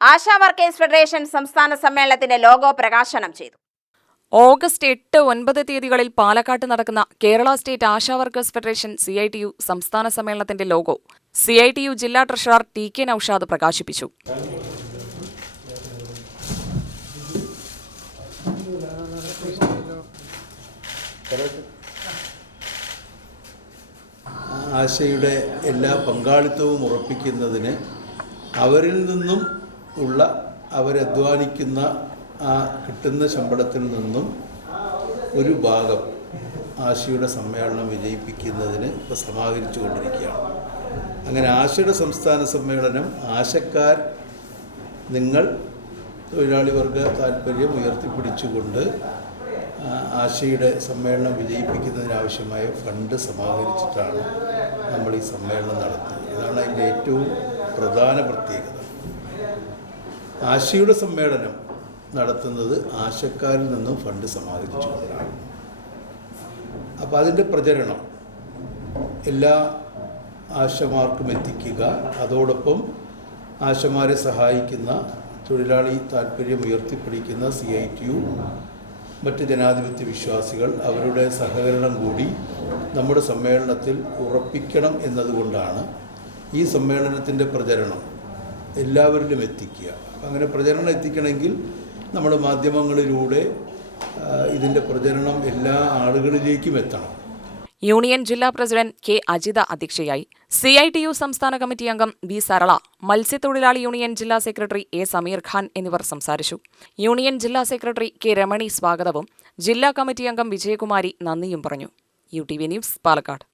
ASHA workers federation സംസ്ഥാന സമ്മേളനത്തിന്റെ logo പ്രകാശനം ചെയ്തു. ഓഗസ്റ്റ് 8, 9 തീയതികളിൽ പാലക്കാട്ട് നടക്കുന്ന Kerala state ASHA workers federation CITU സംസ്ഥാന സമ്മേളനത്തിന്റെ ലോഗോ CITU ജില്ലാ ട്രഷറർ TK നൌഷാദ് പ്രകാശിപ്പിച്ചു. ആശയുടെ എല്ലാ പങ്കാളിത്തവും ഉറപ്പിക്കുന്നതിന് അവരിൽ നിന്നും ഉള്ള അവരധ്വാനിക്കുന്ന ആ കിട്ടുന്ന ശമ്പളത്തിൽ നിന്നും ഒരു ഭാഗം ആശയുടെ സമ്മേളനം വിജയിപ്പിക്കുന്നതിന് ഇപ്പോൾ സമാഹരിച്ചു കൊണ്ടിരിക്കുകയാണ്. അങ്ങനെ ആശയുടെ സംസ്ഥാന സമ്മേളനം ആശക്കാർ നിങ്ങൾ തൊഴിലാളി വർഗ താല്പര്യം ഉയർത്തിപ്പിടിച്ചുകൊണ്ട് ആശയുടെ സമ്മേളനം വിജയിപ്പിക്കുന്നതിനാവശ്യമായ ഫണ്ട് സമാഹരിച്ചിട്ടാണ് നമ്മൾ ഈ സമ്മേളനം നടത്തുന്നത്. അതാണ് അതിൻ്റെ ഏറ്റവും പ്രധാന പ്രത്യേകത. ആശയുടെ സമ്മേളനം നടത്തുന്നത് ആശക്കാരിൽ നിന്നും ഫണ്ട് സമാഹരിച്ചുകൊണ്ടാണ്. അപ്പോൾ അതിൻ്റെ പ്രചരണം എല്ലാ ആശമാർക്കും എത്തിക്കുക, അതോടൊപ്പം ആശമാരെ സഹായിക്കുന്ന തൊഴിലാളി താല്പര്യം ഉയർത്തിപ്പിടിക്കുന്ന CITU മറ്റ് ജനാധിപത്യ വിശ്വാസികൾ അവരുടെ സഹകരണം കൂടി നമ്മുടെ സമ്മേളനത്തിൽ ഉറപ്പിക്കണം എന്നതുകൊണ്ടാണ് ഈ സമ്മേളനത്തിൻ്റെ പ്രചരണം എല്ലാവരിലും എത്തിക്കുക. അങ്ങനെ പ്രചരണം എത്തിക്കണമെങ്കിൽ നമ്മുടെ മാധ്യമങ്ങളിലൂടെ ഇതിൻ്റെ പ്രചരണം എല്ലാ ആളുകളിലേക്കും എത്തണം. യൂണിയൻ ജില്ലാ പ്രസിഡന്റ് K അജിത അധ്യക്ഷയായി. CITU സംസ്ഥാന കമ്മിറ്റി അംഗം B സരള, മത്സ്യത്തൊഴിലാളി യൂണിയൻ ജില്ലാ സെക്രട്ടറി A സമീർ ഖാൻ എന്നിവർ സംസാരിച്ചു. യൂണിയൻ ജില്ലാ സെക്രട്ടറി K രമണി സ്വാഗതവും ജില്ലാ കമ്മിറ്റി അംഗം വിജയകുമാരി നന്ദിയും പറഞ്ഞു. UTV news, Palakkad.